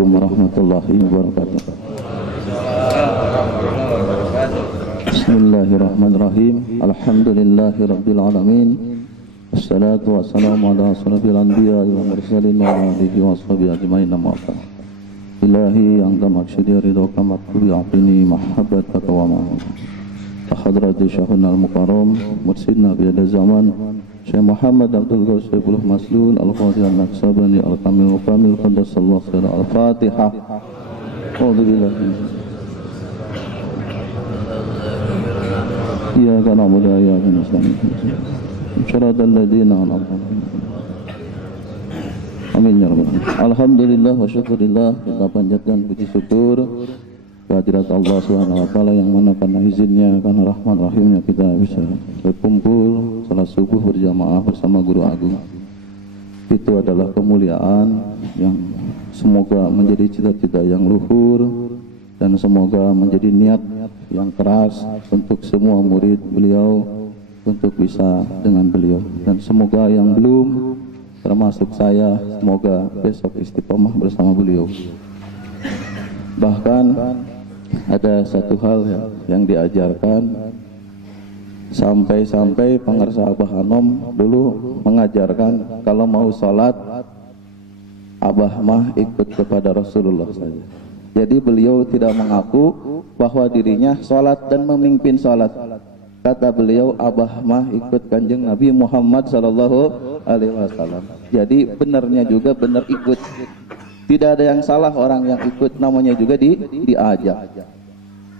Assalamualaikum warahmatullahi wabarakatuh. Bismillahirrahmanirrahim. Alhamdulillahi rabbil alamin. Wassalatu wassalamu ala asrofil anbiya wal mursalin wa ala alihi wa sahbihi ajmain. Amma ba'd. Ilahi anta maksudi ridhoka matlubi a'tini mahabbataka wa ma'am. Hadrati Syekhuna al-Mukarram Mursidna biada zaman Syekh Muhammad Abdul Ghawsibullah Maslul Al-Fatihah Al-Naksabani Al-Kamil Al-Kamil Qaddasallahu Khaira Al-Fatihah. Alhamdulillah. Iyyaka na'budu wa iyyaka nasta'in. Shiratal ladzina an'amta 'alaihim. Amin ya rabbal alamin. Alhamdulillah wa syukurillah, kita panjatkan puji syukur kehadirat Allah Subhanahu wa taala yang mana karena izinnya, karena rahmat rahimnya kita bisa berkumpul salat subuh berjamaah bersama guru agung. Itu adalah kemuliaan yang semoga menjadi cita-cita yang luhur dan semoga menjadi niat yang keras untuk semua murid beliau untuk bisa dengan beliau, dan semoga yang belum termasuk saya semoga besok istiqomah bersama beliau. Bahkan ada satu hal yang diajarkan sampai pengarsa Abah Hanom dulu mengajarkan kalau mau sholat Abah mah ikut kepada Rasulullah saja. Jadi beliau tidak mengaku bahwa dirinya sholat dan memimpin sholat. Kata beliau, Abah mah ikut Kanjeng Nabi Muhammad sallallahu alaihi wasallam. Jadi benarnya juga benar ikut. Tidak ada yang salah orang yang ikut, namanya juga diajak.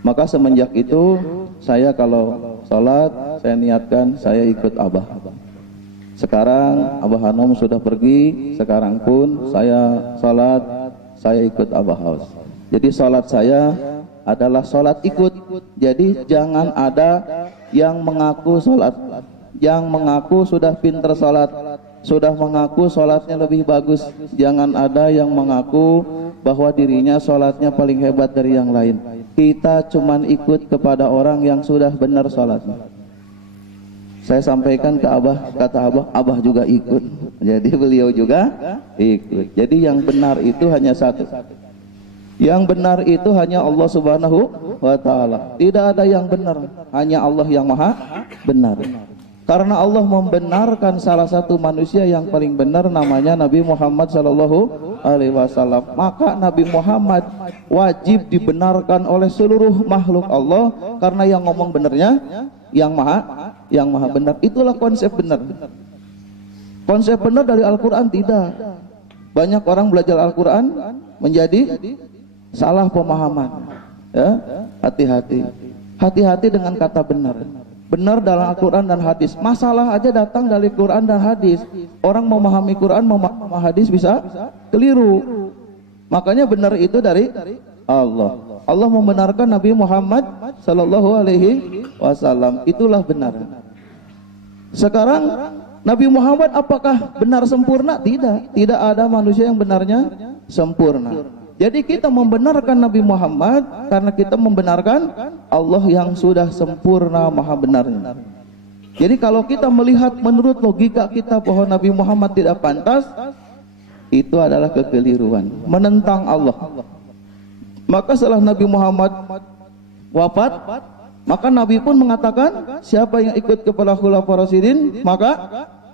Maka semenjak itu saya kalau sholat saya niatkan saya ikut Abah. Sekarang Abah Hanom sudah pergi, sekarang pun saya sholat saya ikut Abah Haus. Jadi sholat saya adalah sholat ikut. Jadi jangan ada yang mengaku sholat, yang mengaku sudah pintar sholat, sudah mengaku sholatnya lebih bagus. Jangan ada yang mengaku bahwa dirinya sholatnya paling hebat dari yang lain. Kita cuman ikut kepada orang yang sudah benar sholatnya. Saya sampaikan ke Abah, kata Abah, Abah juga ikut. Jadi beliau juga ikut. Jadi yang benar itu hanya satu. Yang benar itu hanya Allah Subhanahu wa ta'ala. Tidak ada yang benar, hanya Allah yang maha benar. Karena Allah membenarkan salah satu manusia yang paling benar, namanya Nabi Muhammad sallallahu alaihi wasallam. Maka Nabi Muhammad wajib dibenarkan oleh seluruh makhluk Allah, karena yang ngomong benernya yang maha benar. Itulah konsep benar. Konsep benar dari Al-Quran tidak. Banyak orang belajar Al-Quran menjadi salah pemahaman. Ya, hati-hati. Hati-hati dengan kata benar. Benar dalam Al-Quran dan hadis. Masalah aja datang dari Quran dan hadis. Orang memahami Quran, memahami hadis bisa keliru. Makanya benar itu dari Allah. Allah membenarkan Nabi Muhammad sallallahu alaihi wasallam. Itulah benar. Sekarang Nabi Muhammad apakah benar sempurna? Tidak. Tidak ada manusia yang benarnya sempurna. Jadi kita membenarkan Nabi Muhammad karena kita membenarkan Allah yang sudah sempurna maha benarnya. Jadi kalau kita melihat menurut logika kita bahwa Nabi Muhammad tidak pantas, itu adalah kekeliruan, menentang Allah. Maka setelah Nabi Muhammad wafat, maka Nabi pun mengatakan siapa yang ikut kepada Khulafaur Rasyidin maka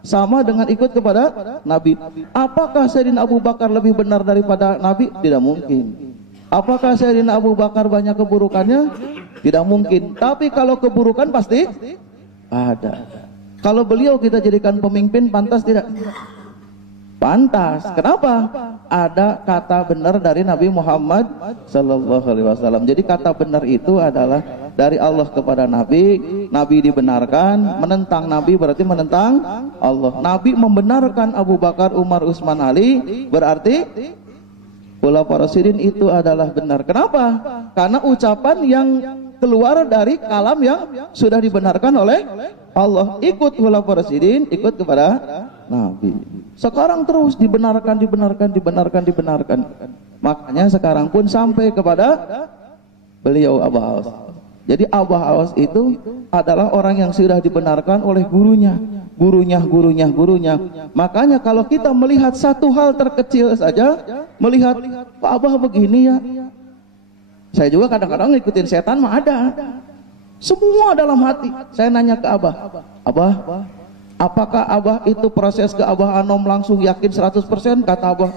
sama dengan ikut kepada Nabi. Apakah Sayyidina Abu Bakar lebih benar daripada Nabi? Tidak mungkin. Apakah Sayyidina Abu Bakar banyak keburukannya? Tidak mungkin. Tapi kalau keburukan pasti ada. Kalau beliau kita jadikan pemimpin, pantas tidak? Pantas. Kenapa? Ada kata benar dari Nabi Muhammad sallallahu alaihi wasallam. Jadi kata benar itu adalah dari Allah kepada Nabi. Nabi dibenarkan, menentang Nabi berarti menentang Allah. Nabi membenarkan Abu Bakar, Umar, Utsman, Ali, berarti Khulafaur Rasyidin itu adalah benar. Kenapa? Karena ucapan yang keluar dari kalam yang sudah dibenarkan oleh Allah. Ikut Khulafaur Rasyidin, ikut kepada Nabi. Sekarang terus dibenarkan. Makanya sekarang pun sampai kepada beliau Abah Haus. Jadi Abah Haus itu adalah orang yang sudah dibenarkan oleh gurunya. gurunya. Makanya kalau kita melihat satu hal terkecil saja, melihat Pak Abah begini ya. Saya juga kadang-kadang ngikutin setan mah ada. Semua dalam hati. Saya nanya ke Abah, Abah, apakah Abah itu proses ke Abah Anom langsung yakin 100%? Kata Abah,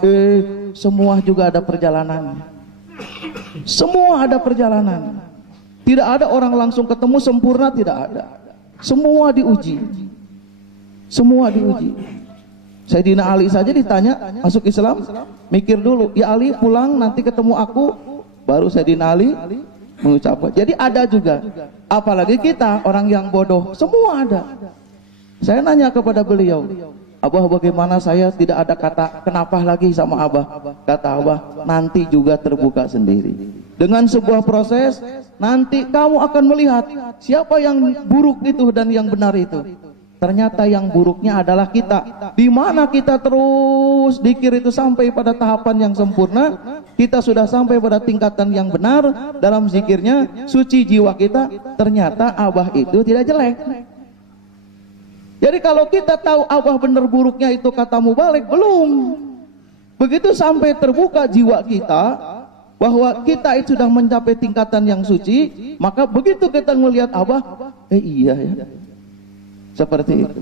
semua juga ada perjalanan. Semua ada perjalanan. Tidak ada orang langsung ketemu sempurna, tidak ada. Semua diuji. Semua diuji. Sayyidina Ali saja ditanya masuk Islam, mikir dulu, ya Ali pulang nanti ketemu aku, baru Sayyidina Ali mengucapkan. Jadi ada juga. Apalagi kita orang yang bodoh, semua ada. Saya nanya kepada beliau, Abah bagaimana saya tidak ada kata kenapa lagi sama Abah? Kata Abah, nanti juga terbuka sendiri. Dengan sebuah proses, nanti kamu akan melihat siapa yang buruk itu dan yang benar itu. Ternyata yang buruknya adalah kita. Di mana kita terus dikir itu sampai pada tahapan yang sempurna, kita sudah sampai pada tingkatan yang benar dalam zikirnya, suci jiwa kita. Ternyata Abah itu tidak jelek. Jadi kalau kita tahu Abah benar buruknya itu kata mubalik, belum. Begitu sampai terbuka jiwa kita bahwa kita itu sudah mencapai tingkatan yang suci, maka begitu kita melihat Abah, iya ya. Seperti itu.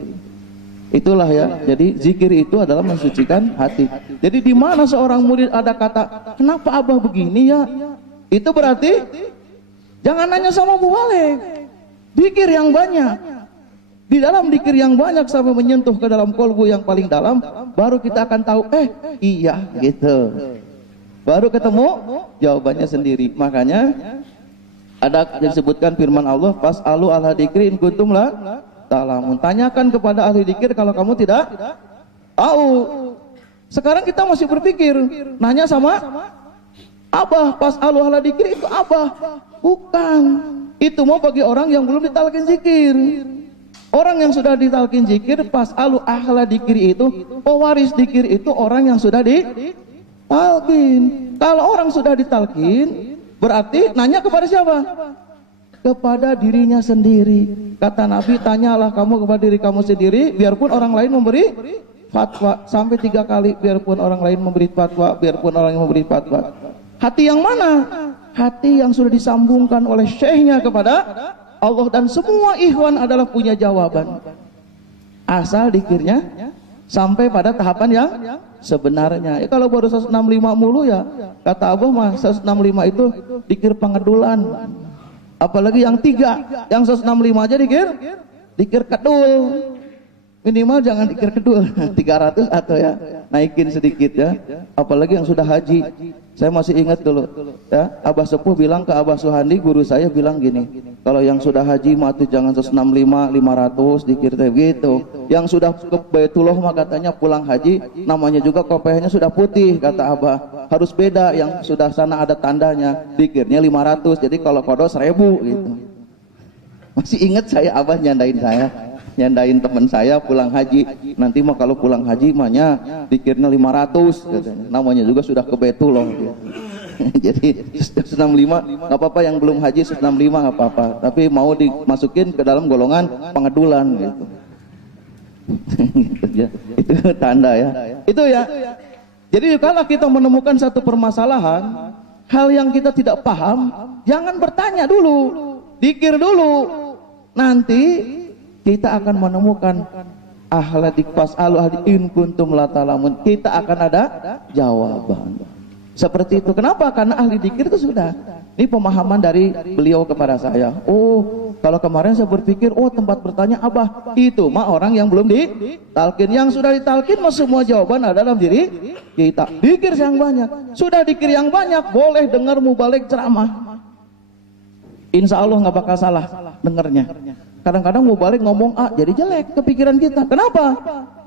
Itulah ya. Jadi zikir itu adalah mensucikan hati. Jadi di mana seorang murid ada kata, kenapa Abah begini ya? Itu berarti jangan nanya sama mubalik. Zikir yang banyak. Di dalam zikir yang banyak sampai menyentuh ke dalam kolbu yang paling dalam, baru kita akan tahu, iya gitu. Baru ketemu jawabannya sendiri. Makanya ada disebutkan firman Allah, fas'alu ala dzikri in kuntum la ta'lamun. Tanyakan kepada ahli dzikir kalau kamu tidak tahu. Sekarang kita masih berpikir nanya sama Abah, fas'alu ala dzikri itu Abah. Bukan. Itu mau bagi orang yang belum ditalkin zikir. Orang yang sudah ditalkin zikir, fas'alu ahla dzikri itu, pewaris zikir itu orang yang sudah ditalkin. Kalau orang sudah ditalkin, berarti nanya kepada siapa? Kepada dirinya sendiri. Kata Nabi, tanyalah kamu kepada diri kamu sendiri, biarpun orang lain memberi fatwa. Sampai 3 kali, biarpun orang lain memberi fatwa, biarpun orang yang memberi fatwa. Hati yang mana? Hati yang sudah disambungkan oleh syekhnya kepada Allah, dan semua ikhwan adalah punya jawaban. Asal dikirnya sampai pada tahapan yang sebenarnya. Kalau baru 165 mulu ya, kata Abah mah 165 itu dikir pengedulan. Apalagi yang 3, yang 165 aja dikir kedul. Minimal jangan dikir kedul 300 atau ya naikin sedikit ya. Apalagi yang sudah haji. Saya masih ingat dulu ya, Abah Sepuh bilang ke Abah Suhandi, guru saya bilang gini, kalau yang sudah haji mah tuh jangan 165, 500 dikir gitu. Yang sudah ke Baitullah mah katanya pulang haji namanya juga kopehnya sudah putih, kata Abah. Harus beda, yang sudah sana ada tandanya, dikirnya 500. Jadi kalau kodo 1000 gitu. Masih ingat saya, Abah nyandain teman saya pulang haji. Nanti mah kalau pulang haji mahnya dikirnya 500 katanya. Namanya juga sudah ke Baitullah gitu. Jadi 165 nggak apa-apa, yang belum haji 165 nggak apa-apa, tapi mau dimasukin ke dalam golongan pengedulan gitu. Gitu ya. Itu tanda ya. Itu ya. Jadi kalau kita menemukan satu permasalahan, hal yang kita tidak paham, jangan bertanya dulu, dikir dulu. Nanti kita akan menemukan ahladik fas'alu ahli in kuntum la ta'lamun. Kita akan ada jawaban. Seperti itu. Kenapa? Karena ahli dzikir itu sudah. Ini pemahaman dari beliau kepada saya. Oh, kalau kemarin saya berpikir, oh tempat bertanya Abah, itu mah orang yang belum ditalkin. Yang sudah ditalkin mah semua jawaban ada dalam diri kita. Dzikir yang banyak. Sudah dzikir yang banyak, boleh dengar mubalik ceramah. Insya Allah nggak bakal salah dengarnya. Kadang-kadang mubalik ngomong A jadi jelek kepikiran kita. Kenapa?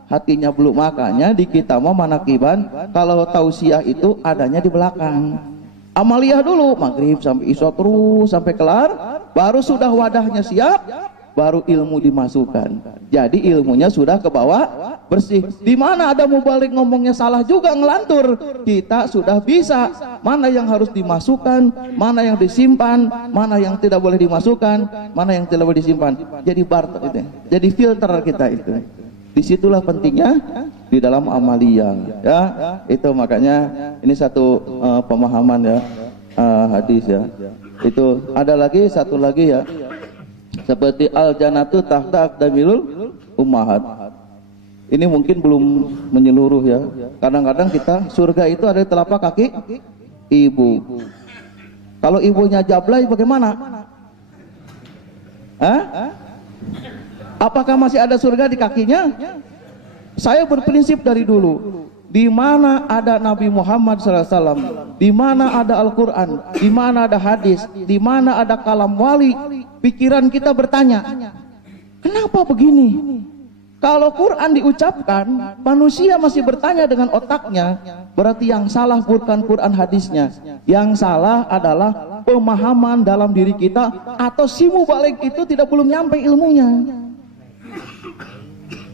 Hatinya belum. Makanya di kita mah manakiban, kalau tausiah itu adanya di belakang. Amaliyah dulu, maghrib sampai isya terus sampai kelar, baru sudah wadahnya siap, baru ilmu dimasukkan. Jadi ilmunya sudah ke bawah bersih. Di mana ada mubalik ngomongnya salah juga ngelantur, kita sudah bisa mana yang harus dimasukkan, mana yang disimpan, mana yang tidak boleh dimasukkan, mana yang tidak boleh disimpan. Jadi barter itu, jadi filter kita itu. Disitulah pentingnya di dalam amalia, ya. Itu makanya ini satu pemahaman ya, hadis ya. Itu ada lagi satu lagi ya, seperti al jannatu tahta aqdamil ummahat. Ini mungkin belum menyeluruh ya. Kadang-kadang kita surga itu ada di telapak kaki ibu. Kalau ibunya jablay bagaimana? Hah? Apakah masih ada surga di kakinya? Saya berprinsip dari dulu, di mana ada Nabi Muhammad SAW, di mana ada Al-Quran, di mana ada hadis, di mana ada kalam wali, pikiran kita bertanya, kenapa begini? Kalau Quran diucapkan, manusia masih bertanya dengan otaknya, berarti yang salah bukan Quran hadisnya. Yang salah adalah pemahaman dalam diri kita, atau si mubalik itu belum nyampe ilmunya.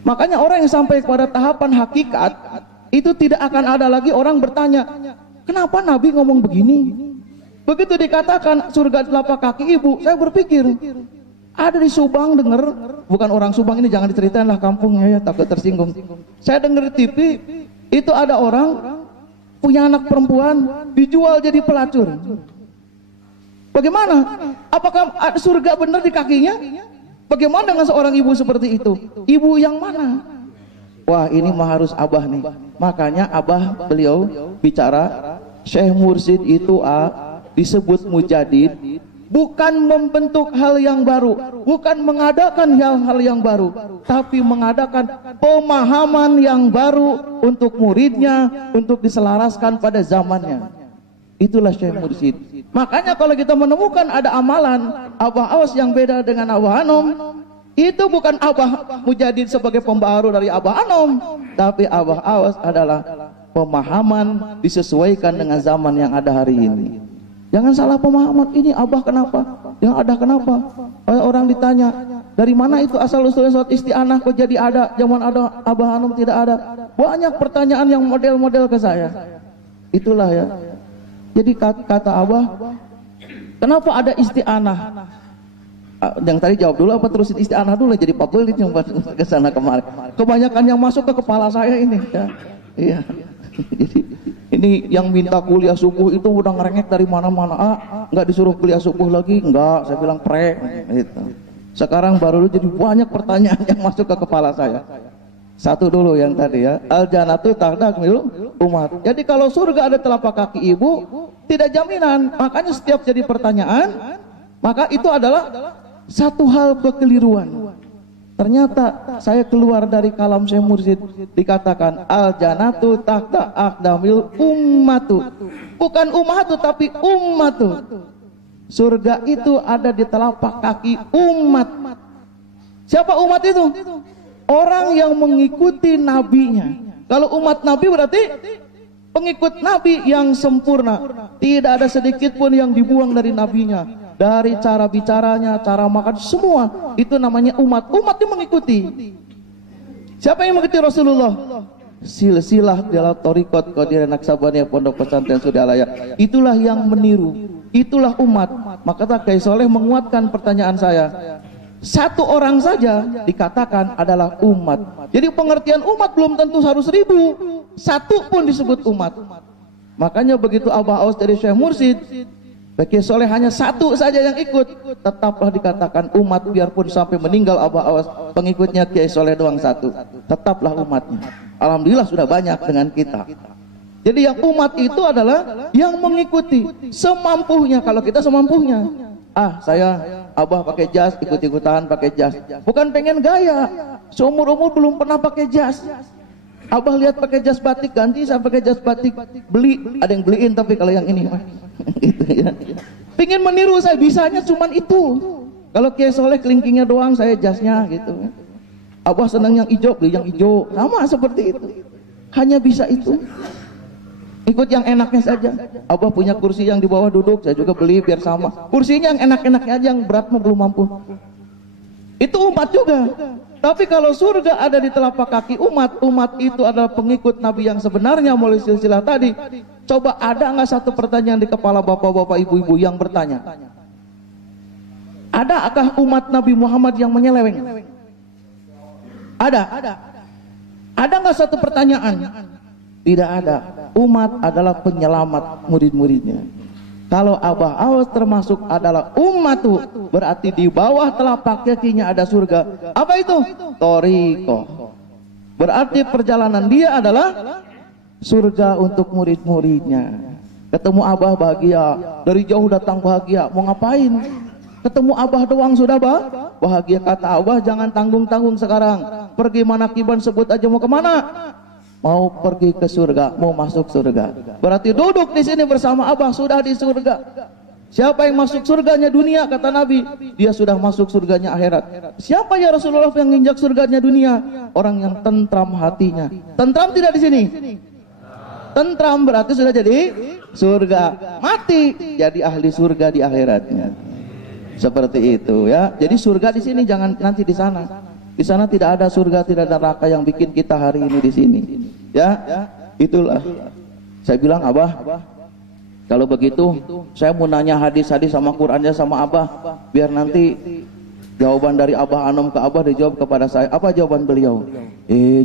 Makanya orang yang sampai kepada tahapan hakikat, itu tidak akan ada lagi orang bertanya, kenapa Nabi ngomong begini? Begitu dikatakan surga di telapak kaki ibu, saya berpikir, ada di Subang dengar, bukan orang Subang ini jangan diceritain lah kampungnya ya, takut tersinggung. Saya dengar di TV, itu ada orang punya anak perempuan dijual jadi pelacur. Bagaimana? Apakah ada surga benar di kakinya? Bagaimana dengan seorang ibu seperti itu? Ibu yang mana? Wah, ini mah harus abah nih. Makanya abah beliau bicara, Syekh Mursyid itu disebut mujadid, bukan membentuk hal yang baru, bukan mengadakan hal-hal yang baru, tapi mengadakan pemahaman yang baru untuk muridnya, untuk diselaraskan pada zamannya. Itulah Syekh Mursyid. Makanya kalau kita menemukan ada amalan Abah Awas yang beda dengan Abah Anom, itu bukan Abah Mujadid sebagai pembaharu dari Abah Anom, tapi Abah Awas adalah pemahaman disesuaikan dengan zaman yang ada hari ini. Jangan salah pemahaman, ini Abah kenapa? Yang ada kenapa? Orang ditanya, dari mana itu asal usulnya sholat isti'anah kok jadi ada, zaman ada Abah Anom tidak ada. Banyak pertanyaan yang model-model ke saya. Itulah ya. Jadi kata Abah, kenapa ada isti'anah? Yang tadi jawab dulu apa terusin isti'anah dulu, jadi papelit yang ke sana kemari. Kebanyakan yang masuk ke kepala saya ini ya. Iya. Jadi ini yang minta kuliah subuh itu udah ngerengek dari mana-mana. Nggak disuruh kuliah subuh lagi, enggak, saya bilang gitu. Sekarang baru jadi banyak pertanyaan yang masuk ke kepala saya. Satu dulu yang tadi ya, al jannatu tahta aqdamil ummahat. Jadi kalau surga ada telapak kaki ibu, tidak jaminan. Makanya setiap jadi pertanyaan, maka itu adalah satu hal kekeliruan. Ternyata saya keluar dari kalam Syekh Mursyid, dikatakan al jannatu tahta aqdamil ummatu. Bukan ummatu tapi ummatu. Surga itu ada di telapak kaki umat. Siapa umat itu? Orang yang mengikuti nabinya. Kalau umat nabi berarti pengikut nabi yang sempurna. Tidak ada sedikit pun yang dibuang dari nabinya. Dari cara bicaranya, cara makan, semua itu namanya umat. Umat itu mengikuti. Siapa yang mengikuti Rasulullah? Silsilah dalam Thariqat Qadiriyah Naqsabandiyah Pondok Pesantren Sudalaya. Itulah yang meniru. Itulah umat. Maka Kiai Soleh menguatkan pertanyaan saya. Satu orang saja dikatakan adalah umat. Jadi pengertian umat belum tentu harus 1000. Satu pun disebut umat. Makanya begitu Abah Awas dari Syekh Mursyid, Kiai Soleh hanya satu saja yang ikut, tetaplah dikatakan umat. Biarpun sampai meninggal Abah Awas, pengikutnya Kiai Soleh doang satu, tetaplah umatnya. Alhamdulillah sudah banyak dengan kita. Jadi yang umat itu adalah yang mengikuti semampunya. Kalau kita semampunya, saya Abah pakai jas, ikut-ikutan pakai jas, bukan pengen gaya. Seumur-umur belum pernah pakai jas. Abah lihat pakai jas batik, ganti saya pakai jas batik, beli, ada yang beliin tapi kalau yang ini gitu ya. Pingin meniru saya, bisanya cuman itu. Kalau Kiai Soleh kelingkingnya doang, saya jasnya gitu. Abah senang yang hijau, beli yang hijau, sama seperti itu. Hanya bisa itu. Ikut yang enaknya saja. Abah punya kursi yang di bawah duduk, saya juga beli biar sama. Kursinya yang enak-enaknya aja, yang berat mah belum mampu. Itu umat juga. Tapi kalau surga ada di telapak kaki umat, umat itu adalah pengikut Nabi yang sebenarnya melalui silsilah tadi. Coba ada nggak satu pertanyaan di kepala bapak-bapak, ibu-ibu yang bertanya, adakah umat Nabi Muhammad yang menyeleweng? Ada. Ada nggak satu pertanyaan? Tidak ada. Umat adalah penyelamat murid-muridnya. Kalau Abah Awas termasuk adalah umat tuh, berarti di bawah telapak kakinya ada surga. Apa itu? Thoriqoh. Berarti perjalanan dia adalah surga untuk murid-muridnya. Ketemu Abah bahagia, dari jauh datang bahagia. Mau ngapain? Ketemu Abah doang sudah bahagia. Kata Abah, jangan tanggung-tanggung sekarang. Pergi manakiban sebut aja mau kemana? Mau pergi ke surga, mau masuk surga. Berarti duduk di sini bersama Abah sudah di surga. Siapa yang masuk surganya dunia, kata Nabi, dia sudah masuk surganya akhirat. Siapa ya Rasulullah yang nginjak surganya dunia? Orang yang tentram hatinya. Tentram tidak di sini? Tentram berarti sudah jadi surga. Mati jadi ahli surga di akhiratnya. Seperti itu ya. Jadi surga di sini, jangan nanti di sana. Di sana tidak ada surga, tidak ada neraka yang bikin kita hari ini di sini. Ya, itulah. Saya bilang, Abah, kalau begitu saya mau nanya hadis-hadis sama Qurannya sama Abah, biar nanti jawaban dari Abah Anom ke Abah dijawab kepada saya. Apa jawaban beliau?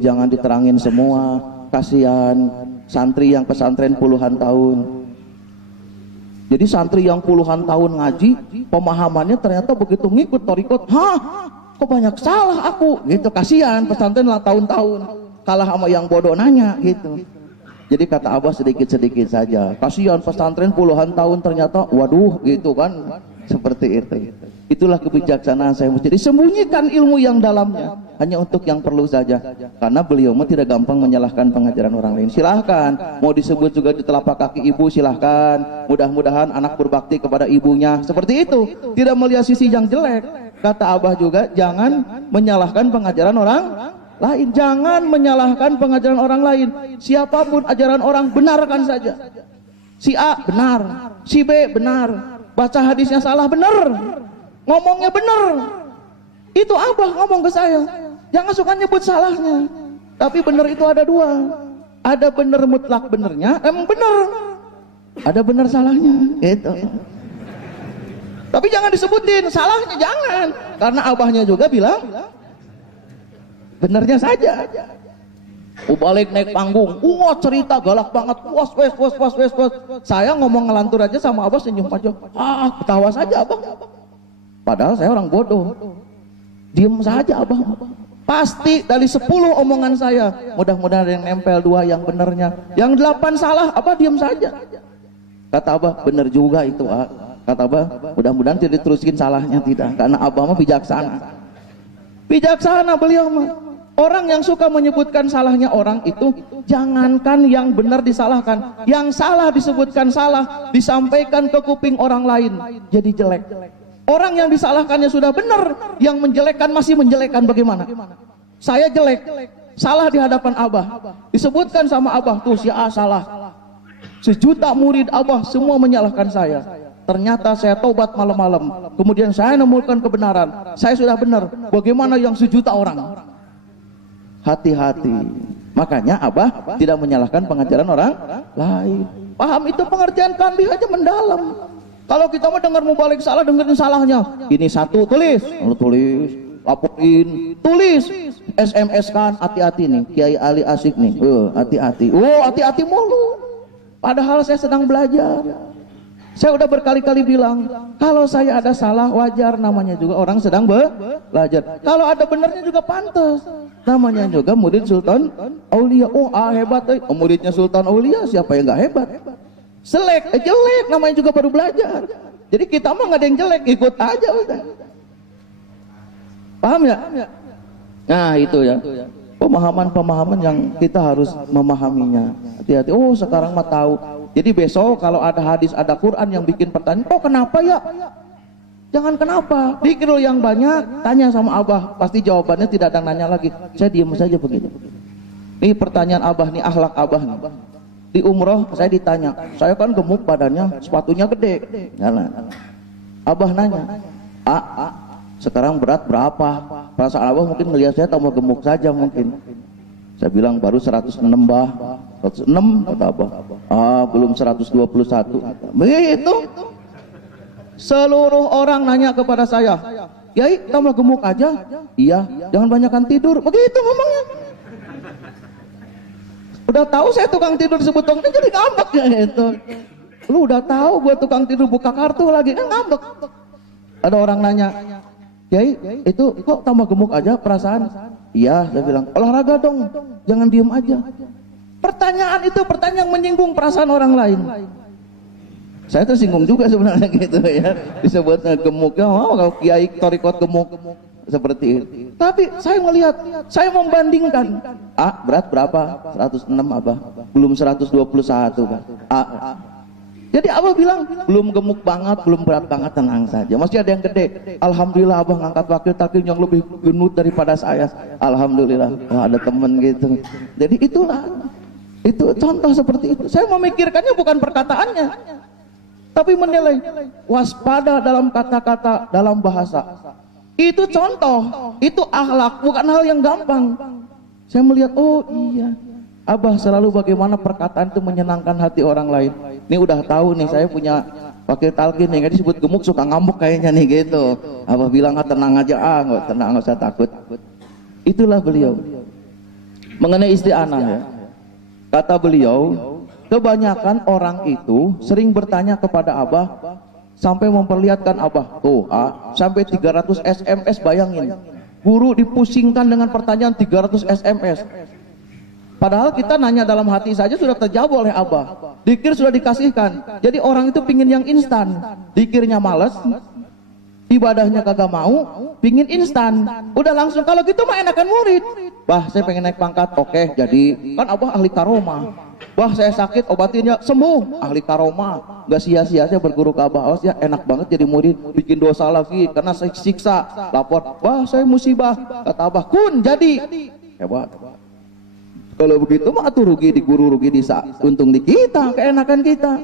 Jangan diterangin semua, kasihan santri yang pesantren puluhan tahun. Jadi santri yang puluhan tahun ngaji, pemahamannya ternyata begitu ngikut thariqat, kok banyak salah aku, gitu. Kasihan pesantren lah tahun-tahun, kalah sama yang bodoh nanya, gitu. Jadi kata Abah sedikit-sedikit saja. Kasihan pesantren puluhan tahun ternyata, waduh, gitu kan. Seperti itu. Itulah kebijaksanaan saya. Jadi sembunyikan ilmu yang dalamnya, hanya untuk yang perlu saja. Karena beliau mah tidak gampang menyalahkan pengajaran orang lain. Silahkan, mau disebut juga di telapak kaki ibu, silahkan. Mudah-mudahan anak berbakti kepada ibunya. Seperti itu. Tidak melihat sisi yang jelek. Kata Abah juga, jangan menyalahkan pengajaran orang lain. Jangan menyalahkan pengajaran orang lain. Siapapun ajaran orang, benarkan saja. Si A benar, si B benar. Baca hadisnya salah, benar. Ngomongnya benar. Itu Abah ngomong ke saya. Jangan suka nyebut salahnya. Tapi benar itu ada dua. Ada benar mutlak benernya, emang benar. Ada benar salahnya. Itu. Tapi jangan disebutin salahnya, jangan. Karena Abahnya juga bilang benarnya saja. Balik naik panggung, cerita galak banget, wes. Saya ngomong ngelantur aja sama Abah senyum aja, ketawa saja Abah. Padahal saya orang bodoh, diem saja Abah. Pasti dari 10 omongan saya, mudah-mudahan ada yang nempel 2 yang benernya, yang 8 salah, Abah diem saja. Kata Abah, bener juga itu, kata Abah, mudah-mudahan tidak diteruskin salahnya, tidak, karena Abah mah bijaksana. Bijaksana beliau mah. Orang yang suka menyebutkan salahnya orang itu, jangankan yang benar disalahkan, yang salah disebutkan salah, disampaikan ke kuping orang lain, jadi jelek. Orang yang disalahkannya sudah benar, yang menjelekkan masih menjelekkan, bagaimana? Saya jelek, salah di hadapan Abah, disebutkan sama Abah, tuh si A salah. Sejuta murid Abah semua menyalahkan saya. Ternyata saya tobat malam-malam, kemudian saya menemukan kebenaran, saya sudah benar. Bagaimana yang sejuta orang? Hati-hati. Makanya Abah tidak menyalahkan pengajaran orang lain. Paham itu pengertian kambing aja mendalam. Kalau kita mau dengar mau balik salah, dengerin salahnya. Ini satu, tulis, laporin, tulis, SMS kan, hati-hati nih, Kiai Ali Asik nih, hati-hati, hati-hati mulu. Padahal saya sedang belajar. Saya udah berkali-kali bilang, kalau saya ada salah wajar, namanya juga orang sedang belajar. Kalau ada benernya juga pantas, namanya juga murid Sultan Aulia. Hebat, muridnya Sultan Aulia, siapa yang nggak hebat? Jelek, namanya juga baru belajar. Jadi kita mah nggak ada yang jelek, ikut aja udah. Paham ya? Nah itu ya, pemahaman-pemahaman yang kita harus memahaminya. Hati-hati. Sekarang mah tahu. Jadi besok kalau ada hadis, ada Quran yang bikin pertanyaan, kenapa ya? Jangan kenapa, dikir yang banyak, tanya sama Abah, pasti jawabannya tidak ada nanya lagi. Saya diam saja begitu. Ini pertanyaan Abah nih, akhlak Abah nih. Di umroh saya ditanya, saya kan gemuk badannya, sepatunya gede. Abah nanya, sekarang berat berapa? Perasaan Abah mungkin melihat saya tambah gemuk saja mungkin. Saya bilang baru 106 bah, 106 kata Abah. Belum 121. Begitu. Seluruh orang nanya kepada saya, Yai tambah gemuk aja? Iya, jangan banyakkan tidur. Begitu ngomongnya. Udah tahu saya tukang tidur sebut tong jadi ngambek ya itu. Lu udah tahu gua tukang tidur buka kartu lagi kan ngambek. Ada orang nanya, Yai itu kok tambah gemuk aja perasaan? Iya, saya bilang olahraga dong, jangan diem aja. Pertanyaan itu pertanyaan yang menyinggung perasaan orang lain. Saya tersinggung juga sebenarnya gitu ya. Disebut gemuknya, oh kalau kiai torikot gemuk seperti itu. Tapi saya melihat, saya membandingkan. Berat berapa? 106 Abah. Belum 121 kan. Jadi Abah bilang belum gemuk banget, belum berat banget, tenang saja. Masih ada yang gede. Alhamdulillah Abah ngangkat wakil taklim yang lebih gendut daripada saya. Alhamdulillah. Wah, ada temen gitu. Jadi itulah. Itu contoh seperti itu. Saya memikirkannya bukan perkataannya, tapi menilai. Waspada dalam kata-kata, dalam bahasa. Itu contoh, itu akhlak, bukan hal yang gampang. Saya melihat, oh iya, Abah selalu bagaimana perkataan itu menyenangkan hati orang lain. Ini udah tahu nih, saya punya wakil talqin nih, kan disebut gemuk suka ngambek kayaknya nih gitu. Abah bilang tenang aja, nggak tenang, nggak usah takut. Itulah beliau. Mengenai isti'anah ya, kata beliau, kebanyakan orang itu sering bertanya kepada Abah sampai memperlihatkan Abah, tuh sampai 300 SMS, bayangin. Guru dipusingkan dengan pertanyaan 300 SMS. Padahal kita nanya dalam hati saja sudah terjawab oleh Abah. Dikir sudah dikasihkan. Jadi orang itu pingin yang instan. Dikirnya males, ibadahnya kagak mau, pingin instan. Udah langsung, kalau gitu mah enakan murid. Bah, saya pengen naik pangkat, oke, jadi kan Abah ahli karomah. Wah, saya sakit, obatinnya sembuh, ahli karomah. Gak sia-sia saya berguru ke Abah. Ya enak banget jadi murid, bikin dosa lagi karena saya siksa. Lapor, wah saya musibah. Kata Abah, kun jadi. Hebat. Kalau begitu mah atuh rugi di guru, rugi di untung di kita, keenakan kita.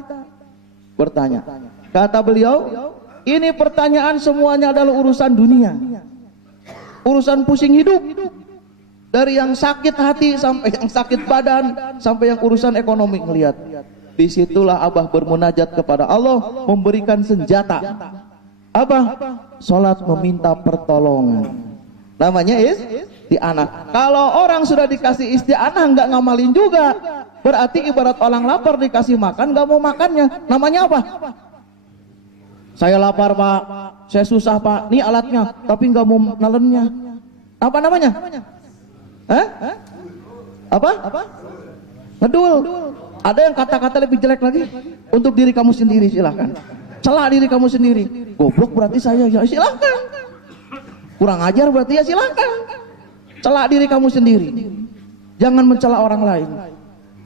Bertanya. Kata beliau, ini pertanyaan semuanya adalah urusan dunia. Urusan pusing hidup. Dari yang sakit hati sampai yang sakit badan, sampai yang urusan ekonomi ngelihat. Disitulah Abah bermunajat kepada Allah, memberikan senjata. Abah sholat meminta pertolongan. Namanya isti'anah. Kalau orang sudah dikasih isti'anah nggak ngamalin juga, berarti ibarat orang lapar dikasih makan nggak mau makannya. Namanya apa? Saya lapar Pak, saya susah Pak, nih alatnya, tapi nggak mau nalennya. Apa namanya? Apa? Ngedul. Ada yang kata-kata lebih jelek lagi. Untuk diri kamu sendiri silahkan. Celah diri kamu sendiri. Goblok berarti saya, ya silahkan. Kurang ajar berarti ya silahkan. Celah diri kamu sendiri. Jangan mencela orang lain.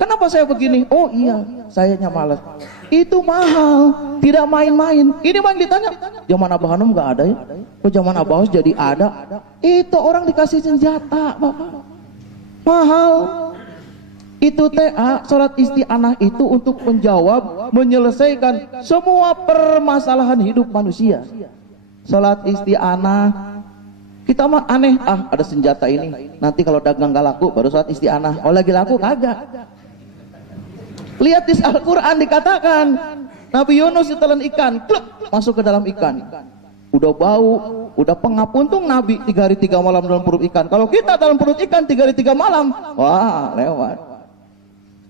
Kenapa saya begini? Oh iya, sayanya malas. Itu mahal, tidak main-main. Ini mah ditanya, zaman Abah Hanum nggak ada ya? Kok zaman Abah Hos jadi ada? Itu orang dikasih senjata, Bapak. Mahal. Itu sholat isti'anah itu untuk menjawab, menyelesaikan semua permasalahan hidup manusia. Sholat isti'anah, kita mah aneh, ada senjata ini, nanti kalau dagang gak laku baru sholat isti'anah. Oh lagi laku kagak. Lihat di Al-Quran dikatakan Nabi Yunus ditelan ikan, kluk, masuk ke dalam ikan. Udah bau, udah pengap. Untung Nabi 3 hari 3 malam dalam perut ikan. Kalau kita dalam perut ikan 3 hari 3 malam, wah lewat.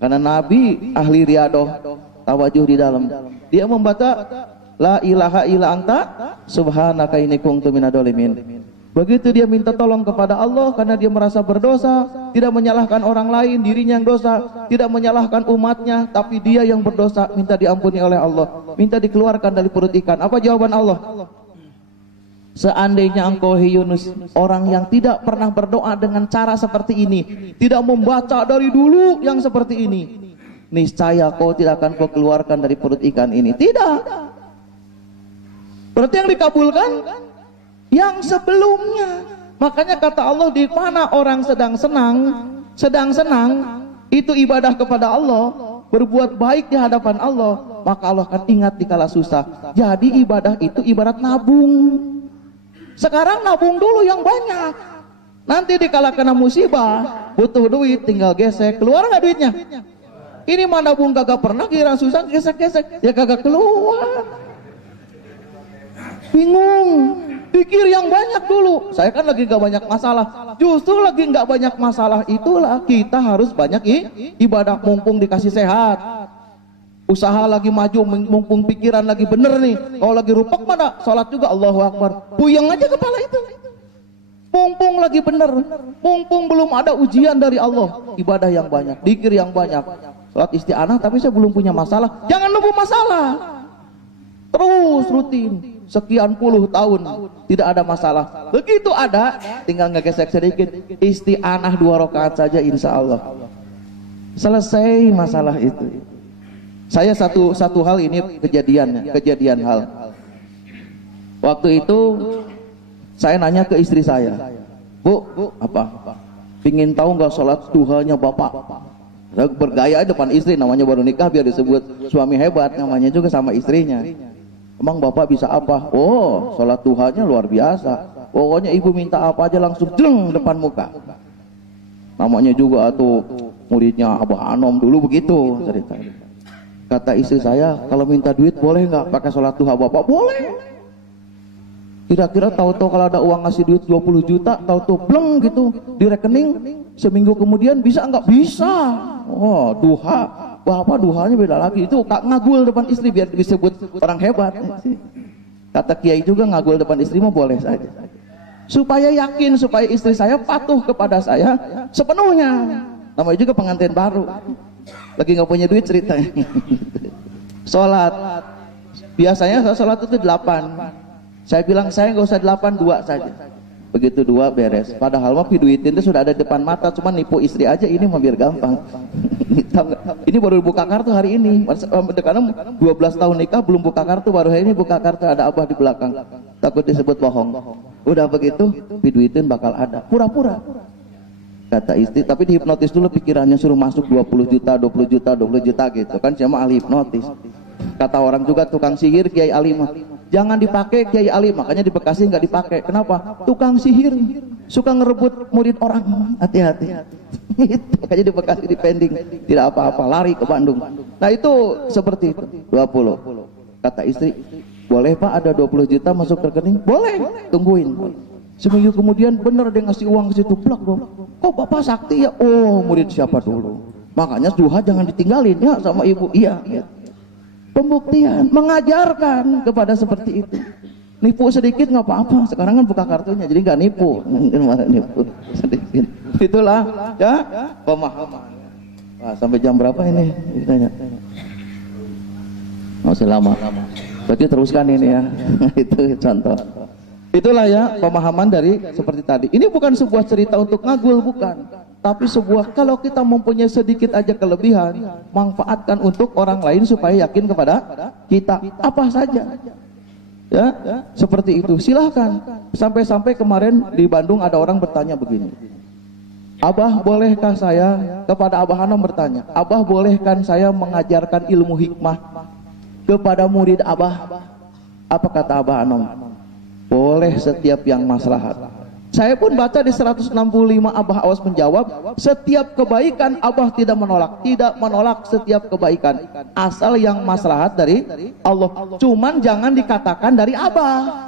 Karena Nabi ahli riadoh, tawajuh di dalam. Dia membaca la ilaha illa anta subhanaka inni kuntu minadh-dhalimin. Begitu dia minta tolong kepada Allah karena dia merasa berdosa, tidak menyalahkan orang lain, dirinya yang dosa, tidak menyalahkan umatnya, tapi dia yang berdosa, minta diampuni oleh Allah, minta dikeluarkan dari perut ikan. Apa jawaban Allah? Seandainya engkau Yunus orang yang tidak pernah berdoa dengan cara seperti ini, tidak membaca dari dulu yang seperti ini, niscaya kau tidak akan kau keluarkan dari perut ikan ini. Tidak. Berarti yang dikabulkan yang sebelumnya. Makanya kata Allah, di mana orang sedang senang itu ibadah kepada Allah, berbuat baik di hadapan Allah, maka Allah akan ingat di kala susah. Jadi ibadah itu ibarat nabung. Sekarang nabung dulu yang banyak. Nanti dikala kena musibah, butuh duit, tinggal gesek, keluar nggak duitnya? Ini mah nabung kagak pernah, kira susah gesek-gesek, ya kagak keluar. Bingung. Pikir yang banyak dulu. Saya kan lagi gak banyak masalah. Justru lagi gak banyak masalah itulah kita harus banyak ibadah, mumpung dikasih sehat. Usaha lagi maju, mumpung pikiran lagi bener nih. Kalau lagi rupak mana? Sholat juga Allahu Akbar. Puyeng aja kepala itu. Mumpung lagi bener, mumpung belum ada ujian dari Allah, ibadah yang banyak, zikir yang banyak. Sholat isti'anah tapi saya belum punya masalah. Jangan nunggu masalah. Terus rutin. Sekian puluh tahun tidak ada masalah. Begitu ada, tinggal ngegesek sedikit, isti'anah 2 rakaat saja, insya Allah selesai masalah itu. Saya satu hal ini kejadian hal. Waktu itu saya nanya ke istri saya, Bu, apa? Pingin tahu nggak sholat duhanya bapak? Saya bergaya depan istri, namanya baru nikah biar disebut suami hebat, namanya juga sama istrinya. Emang bapak bisa apa? Oh, sholat duhanya luar biasa. Pokoknya ibu minta apa aja langsung jeng depan muka. Namanya juga tuh muridnya Abah Anom dulu begitu cerita. Kata istri saya, kalau minta duit boleh nggak pakai sholat duha bapak? Boleh. Kira-kira tahu-tahu kalau ada uang ngasih duit 20 juta, tahu-tahu bleng gitu di rekening, seminggu kemudian bisa nggak? Bisa. Oh, duha. Bapak duhanya beda lagi, itu ngagul depan istri biar disebut orang hebat. Kata kiai juga ngagul depan istri mah boleh saja, supaya yakin, supaya istri saya patuh kepada saya sepenuhnya. Namanya juga pengantin baru, lagi nggak punya duit ceritanya. Sholat biasanya saya sholat itu 8. Saya bilang saya nggak usah 8, 2 saja. Begitu 2 beres. Padahal mah duitin itu sudah ada depan mata, cuma nipu istri aja ini mah biar gampang. Ini baru buka kartu hari ini. Karena 12 tahun nikah belum buka kartu, baru hari ini buka kartu, ada Abah di belakang. Takut disebut bohong. Udah begitu, duitin bakal ada. Pura-pura. Kata istri, tapi dihipnotis dulu pikirannya, suruh masuk 20 juta, 20 juta, 20 juta gitu. Kan siapa ahli hipnotis. Kata orang juga tukang sihir Kiai Alimah, jangan dipakai Kiai Ali, makanya di Bekasi nggak dipakai. Kenapa? Tukang sihir suka ngerebut murid orang, hati-hati. Makanya di Bekasi dipending, tidak apa-apa, lari ke Bandung. Nah itu seperti itu. 20. Kata istri, boleh Pak ada 20 juta masuk rekening? Boleh, tungguin. Seminggu kemudian bener dia ngasih uang ke situ, plak dong. Kok Bapak sakti ya? Oh, murid siapa dulu? Makanya duha jangan ditinggalin ya sama ibu. Iya. Pembuktian, mengajarkan kepada seperti itu. Nipu sedikit nggak apa-apa. Sekarang kan buka kartunya, jadi nggak nipu. Nipu sedikit. Itulah ya pemahaman. Wah, sampai jam berapa ini? Ditanya. Masih lama. Berarti teruskan ini ya. Itu contoh. Itulah ya pemahaman dari seperti tadi. Ini bukan sebuah cerita untuk ngagul, bukan. Tapi sebuah, kalau kita mempunyai sedikit aja kelebihan, manfaatkan untuk orang lain supaya yakin kepada kita. Apa saja. Ya, seperti itu. Silahkan. Sampai-sampai kemarin di Bandung ada orang bertanya begini. Abah bolehkah saya, kepada Abah Hanom bertanya, Abah bolehkan saya mengajarkan ilmu hikmah kepada murid Abah? Apa kata Abah Hanom? Boleh setiap yang maslahat. Saya pun baca di 165 Abah Awas menjawab, setiap kebaikan Abah tidak menolak setiap kebaikan, asal yang maslahat dari Allah. Cuman jangan dikatakan dari Abah,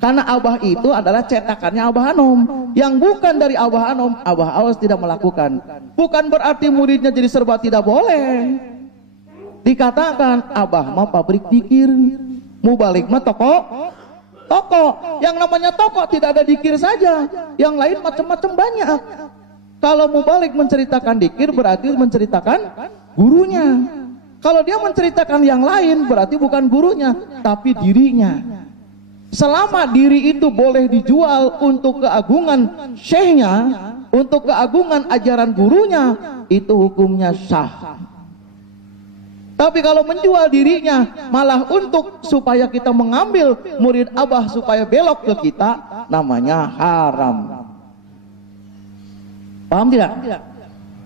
karena Abah itu adalah cetakannya Abah Hanom. Yang bukan dari Abah Hanom, Abah Awas tidak melakukan. Bukan berarti muridnya jadi serba tidak boleh. Dikatakan Abah mah pabrik dikir, mubalik mah toko. Yang namanya toko tidak ada dikir saja, yang lain macam-macam banyak. Kalau mubalik menceritakan dikir berarti menceritakan gurunya. Kalau dia menceritakan yang lain berarti bukan gurunya tapi dirinya. Selama diri itu boleh dijual untuk keagungan syekhnya, untuk keagungan ajaran gurunya, itu hukumnya sah. Tapi kalau menjual dirinya malah untuk supaya kita mengambil murid Abah supaya belok ke kita, namanya haram. Paham tidak?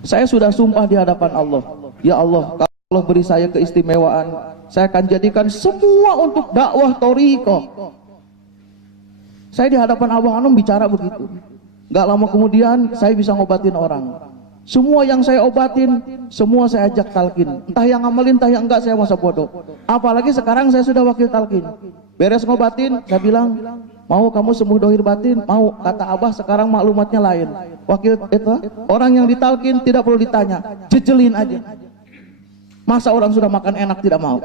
Saya sudah sumpah di hadapan Allah, ya Allah, kalau Allah beri saya keistimewaan, saya akan jadikan semua untuk dakwah thariqah. Saya di hadapan Abah Hanom bicara begitu. Gak lama kemudian saya bisa ngobatin orang. Semua yang saya obatin, semua saya ajak talqin. Entah yang ngamalin, entah yang enggak, saya masa bodoh. Apalagi sekarang saya sudah wakil talqin. Beres ngobatin, saya bilang, mau kamu sembuh dohir batin? Mau. Kata Abah, sekarang maklumatnya lain. Wakil itu, orang yang ditalkin tidak perlu ditanya, jejelin aja. Masa orang sudah makan enak tidak mau?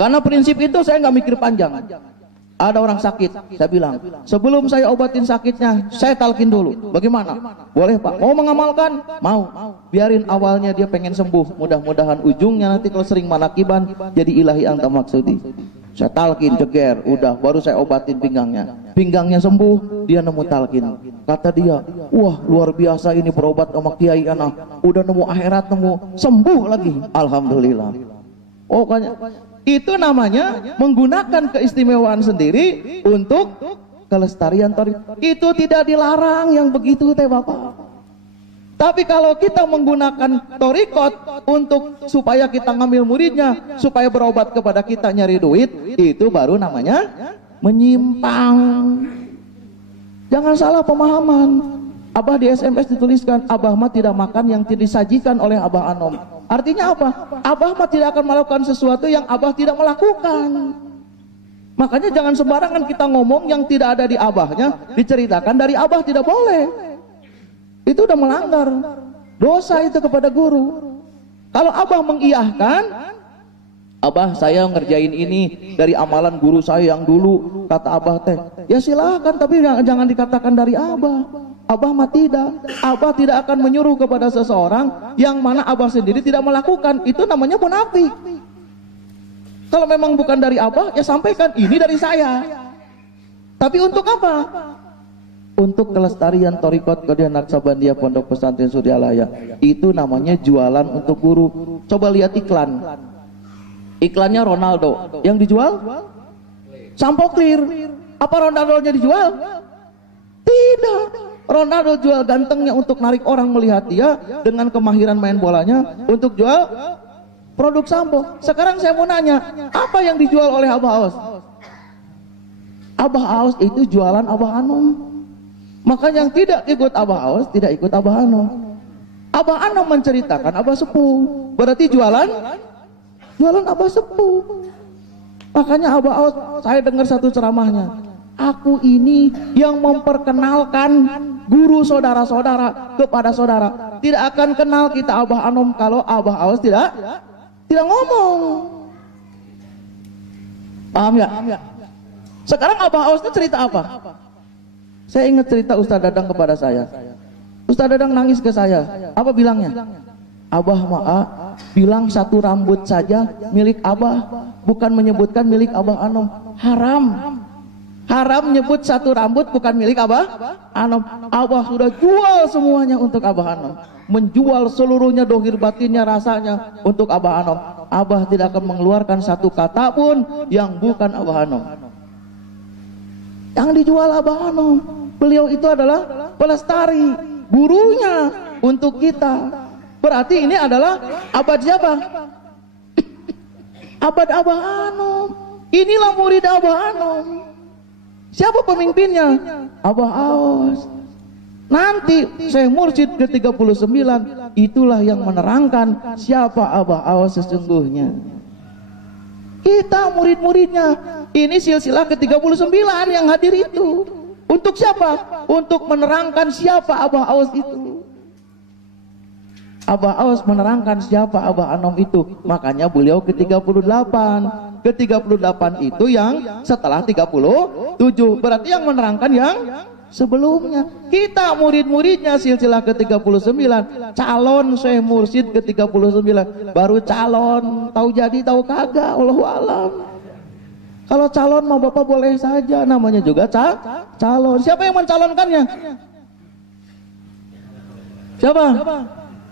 Karena prinsip itu saya nggak mikir panjang. Ada orang sakit, saya bilang, sebelum saya obatin sakitnya, saya talkin dulu. Bagaimana? Boleh Pak? Mau mengamalkan? Mau. Biarin awalnya dia pengen sembuh. Mudah-mudahan ujungnya nanti kalau sering manakiban, jadi ilahi anta maksudi. Saya talkin, jeger, udah, baru saya obatin pinggangnya. Pinggangnya sembuh, dia nemu talkin. Kata dia, wah luar biasa ini berobat sama kiai anak. Udah nemu akhirat, nemu sembuh lagi. Alhamdulillah. Oh kayaknya itu namanya menggunakan keistimewaan sendiri untuk kelestarian thariqat. Itu tidak dilarang yang begitu teh Bapak. Tapi kalau kita menggunakan thariqat untuk supaya kita ngambil muridnya, supaya berobat kepada kita nyari duit, itu baru namanya menyimpang. Jangan salah pemahaman. Abah di SMS dituliskan, Abah mah tidak makan yang disajikan oleh Abah Anom. Artinya apa? Abah mah tidak akan melakukan sesuatu yang Abah tidak melakukan. Makanya jangan sembarangan kita ngomong yang tidak ada di Abahnya, diceritakan dari Abah, tidak boleh. Itu udah melanggar. Dosa itu kepada guru. Kalau Abah mengiyahkan, Abah saya ngerjain ini dari amalan guru saya yang dulu, kata Abah teh, ya silahkan, tapi jangan dikatakan dari Abah. Abah mah tidak. Abah tidak akan menyuruh kepada seseorang yang mana Abah sendiri tidak melakukan. Itu namanya munafik. Kalau memang bukan dari Abah, ya sampaikan, ini dari saya. Tapi untuk apa? Untuk kelestarian thariqat Qadhiyah Naqsabandiyah Pondok Pesantren Suryalaya. Itu namanya jualan untuk guru. Coba lihat iklan. Iklannya Ronaldo. Yang dijual? Sampo clear. Apa Ronaldo-nya dijual? Tidak. Ronaldo jual gantengnya untuk narik orang melihat dia dengan kemahiran main bolanya untuk jual produk sampo. Sekarang saya mau nanya, apa yang dijual oleh Abah Aos? Abah Aos itu jualan Abah Anom. Maka yang tidak ikut Abah Aos tidak ikut Abah Anom. Abah Anom menceritakan Abah Sepuh, berarti jualan Abah Sepuh. Makanya Abah Aos, saya dengar satu ceramahnya, aku ini yang memperkenalkan guru saudara-saudara kepada saudara. Tidak akan kenal kita Abah Anom kalau Abah Aos tidak ngomong. Paham ya? Sekarang Abah Aos itu cerita apa? Saya ingat cerita Ustaz Dadang kepada saya. Ustaz Dadang nangis ke saya. Apa bilangnya? Abah ma'a bilang satu rambut saja milik Abah, bukan menyebutkan milik Abah Anom. Haram nyebut satu rambut bukan milik Abah Anom. Abah sudah jual semuanya untuk Abah Anom, menjual seluruhnya dohir batinnya rasanya untuk Abah Anom. Abah tidak akan mengeluarkan satu kata pun yang bukan Abah Anom. Yang dijual Abah Anom. Beliau itu adalah pelestari, gurunya untuk kita. Berarti ini adalah abad siapa? Abad Abah Anom. Inilah murid Abah Anom. Siapa pemimpinnya? Abah Aos. Nanti Syekh Mursyid ke-39 itulah yang menerangkan siapa Abah Aos sesungguhnya. Kita murid-muridnya. Ini silsilah ke-39 yang hadir itu. Untuk siapa? Untuk menerangkan siapa Abah Aos itu. Abah Aos menerangkan siapa Abah Anom itu. Makanya beliau ke-38. Ke-38 itu yang setelah 37. Berarti yang menerangkan yang sebelumnya. Kita murid-muridnya silsilah ke-39, calon Syekh Mursyid ke-39, baru calon, tahu jadi tahu kagak, Allahu alam. Kalau calon mau Bapak boleh saja, namanya juga calon. Siapa yang mencalonkannya? Siapa?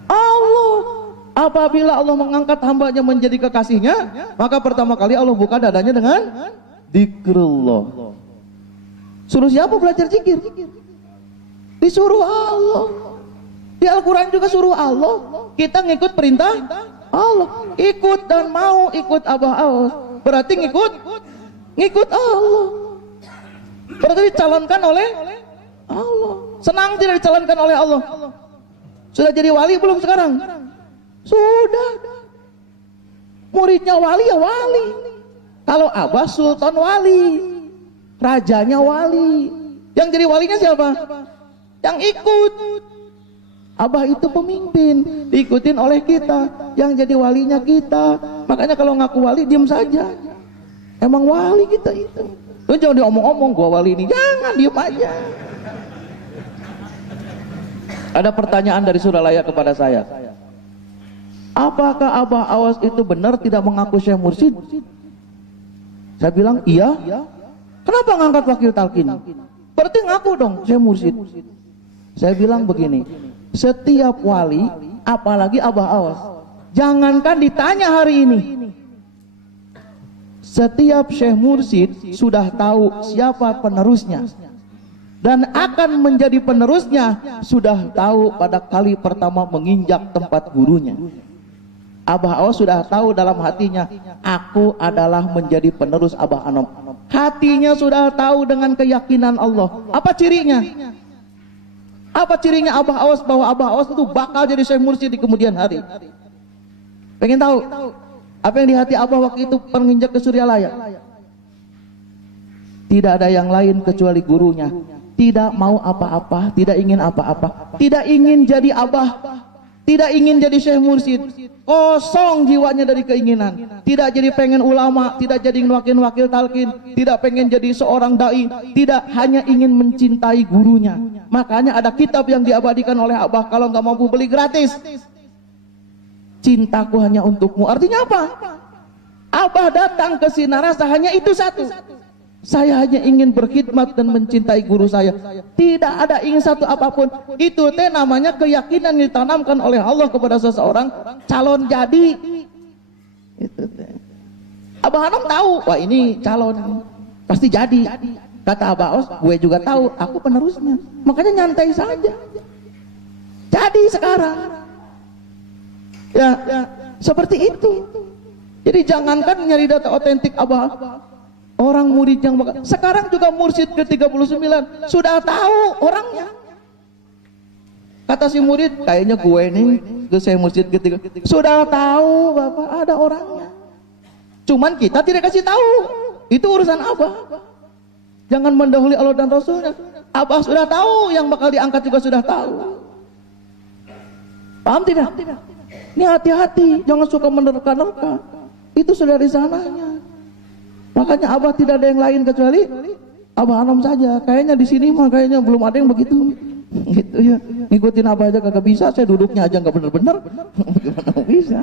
Allah. Apabila Allah mengangkat hambanya menjadi kekasihnya, maka pertama kali Allah buka dadanya dengan zikrullah. Suruh siapa belajar zikir? Disuruh Allah. Di Al-Quran juga suruh Allah. Kita ngikut perintah Allah. Ikut dan mau ikut Abah Aos. Berarti ngikut Allah. Berarti dicalonkan oleh Allah. Senang tidak dicalonkan oleh Allah? Sudah jadi wali belum sekarang? Sudah. Muridnya wali ya wali. Kalau Abah sultan wali, rajanya wali. Yang jadi walinya siapa? Yang ikut. Abah itu pemimpin, diikutin oleh kita. Yang jadi walinya kita. Makanya kalau ngaku wali diem saja. Emang wali kita itu. Lu jangan diomong-omong gua wali ini. Jangan, diem aja. Ada pertanyaan dari Suralaya kepada saya. Apakah Abah Awas itu benar tidak mengaku Syekh Mursyid? Saya bilang iya. Kenapa ngangkat wakil talqin? Berarti ngaku dong Syekh Mursyid. Saya bilang begini, setiap wali, apalagi Abah Awas, jangankan ditanya hari ini, setiap Syekh Mursyid sudah tahu siapa penerusnya dan akan menjadi penerusnya, sudah tahu pada kali pertama menginjak tempat gurunya. Abah Awas sudah tahu dalam hatinya, aku adalah menjadi penerus Abah Anom. Hatinya sudah tahu dengan keyakinan Allah. Apa cirinya? Apa cirinya Abah Awas bahwa Abah Awas itu bakal jadi Syekh Mursyid di kemudian hari? Pengen tahu? Apa yang di hati Abah waktu itu menginjak ke Suryalaya? Tidak ada yang lain kecuali gurunya. Tidak mau apa-apa, tidak ingin apa-apa, tidak ingin jadi Abah, tidak ingin jadi Syekh Mursyid. Kosong jiwanya dari keinginan. Tidak jadi pengen ulama, tidak jadi wakil talqin, tidak pengen jadi seorang dai, tidak, hanya ingin mencintai gurunya. Makanya ada kitab yang diabadikan oleh Abah, kalau nggak mampu beli gratis. Cintaku hanya untukmu. Artinya apa? Abah datang ke Sinarasa hanya itu satu. Saya hanya ingin berkhidmat dan mencintai guru saya. Tidak ada ingin satu apapun. Itu teh namanya keyakinan yang ditanamkan oleh Allah kepada seseorang calon jadi. Itu teh. Abah Anom tahu, wah ini calon pasti jadi. Kata Abah Awas, gue juga tahu, aku penerusnya. Makanya nyantai saja. Jadi sekarang. Ya, seperti itu. Jadi jangankan nyari data otentik Abah. Orang murid yang sekarang juga mursyid ke-39 sudah tahu orangnya. Kata si murid, kayaknya gue nih ke saya mursyid ke-39 sudah tahu Bapak ada orangnya. Cuman kita tidak kasih tahu. Itu urusan Abah. Jangan mendahului Allah dan Rasulnya. Abah sudah tahu, yang bakal diangkat juga sudah tahu. Paham tidak? Ini hati-hati, jangan suka menerka-nerka. Itu sudah di sananya. Makanya Abah tidak ada yang lain kecuali Abah Anom saja. Kayaknya di sini mah kayaknya belum ada yang begitu. Gitu ya. Ngikutin Abah aja kagak bisa, saya duduknya aja nggak bener-bener. Gimana bisa?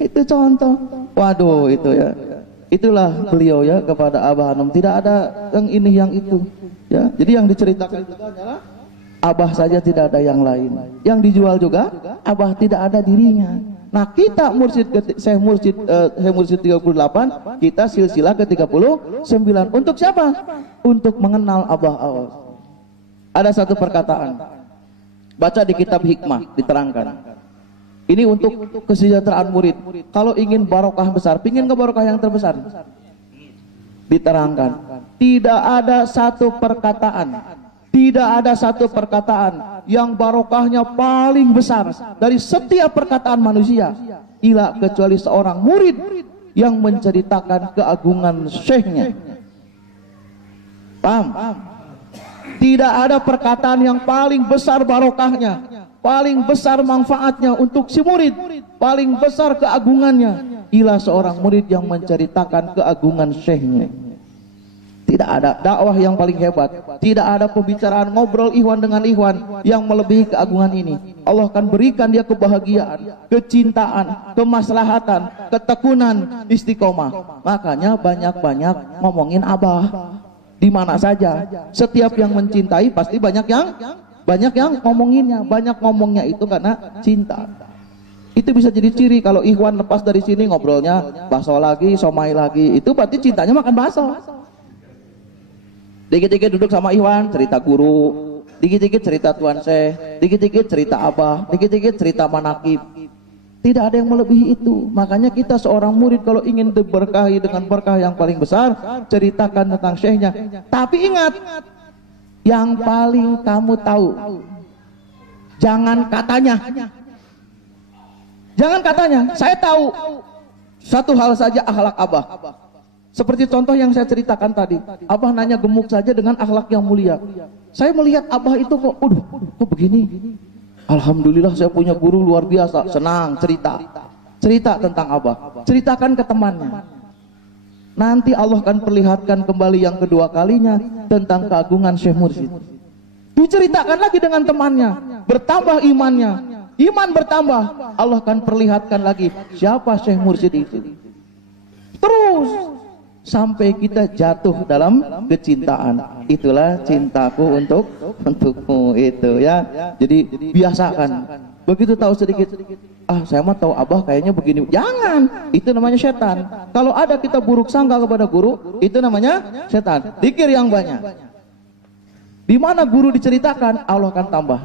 Itu contoh. Waduh, itu ya. Itulah beliau ya kepada Abah Anom. Tidak ada yang ini yang itu. Ya. Jadi yang diceritakan juga adalah Abah saja, tidak ada yang lain. Yang dijual juga Abah tidak ada dirinya. Nah, kita mursyid Syekh Mursyid 38, kita silsilah ke-39. Untuk siapa? Untuk mengenal Abah Awas. Ada satu perkataan. Baca di kitab Hikmah diterangkan. Ini untuk kesejahteraan murid. Kalau ingin barokah besar, pingin ke barokah yang terbesar? Diterangkan. Tidak ada satu perkataan. Tidak ada satu perkataan yang barokahnya paling besar dari setiap perkataan manusia, ila kecuali seorang murid yang menceritakan keagungan syekhnya. Paham? Tidak ada perkataan yang paling besar barokahnya, paling besar manfaatnya untuk si murid, paling besar keagungannya, ila seorang murid yang menceritakan keagungan syekhnya. Tidak ada dakwah yang paling hebat, tidak ada pembicaraan ngobrol ikhwan dengan ikhwan yang melebihi keagungan ini. Allah akan berikan dia kebahagiaan, kecintaan, kemaslahatan, ketekunan, istiqomah. Makanya banyak-banyak ngomongin Abah di mana saja. Setiap yang mencintai pasti banyak yang ngomonginnya. Banyak ngomongnya itu karena cinta. Itu bisa jadi ciri kalau ikhwan lepas dari sini ngobrolnya bakso lagi, somai lagi. Itu berarti cintanya makan bakso. Dikit-dikit duduk sama Iwan, cerita guru, dikit-dikit cerita Tuan Syekh, dikit-dikit cerita Abah, dikit-dikit cerita manakib. Tidak ada yang melebihi itu. Makanya kita seorang murid kalau ingin diberkahi dengan berkah yang paling besar, ceritakan tentang syekhnya. Tapi ingat, yang paling kamu tahu, jangan katanya. Jangan katanya, saya tahu satu hal saja akhlak Abah. Seperti contoh yang saya ceritakan tadi, Abah nanya gemuk saja dengan akhlak yang mulia. Saya melihat Abah itu kok, kok begini? Alhamdulillah saya punya guru luar biasa, senang cerita tentang Abah, ceritakan ke temannya. Nanti Allah akan perlihatkan kembali yang kedua kalinya tentang keagungan Syekh Mursyid. Diceritakan lagi dengan temannya, bertambah imannya, iman bertambah, Allah akan perlihatkan lagi siapa Syekh Mursyid itu. Terus sampai kita jatuh dalam kecintaan. Itulah cintaku untukmu itu ya. Jadi biasakan. Begitu tahu sedikit, saya mah tahu Abah kayaknya begini. Jangan, itu namanya setan. Kalau ada kita buruk sangka kepada guru, itu namanya setan. Zikir yang banyak. Di mana guru diceritakan, Allah akan tambah.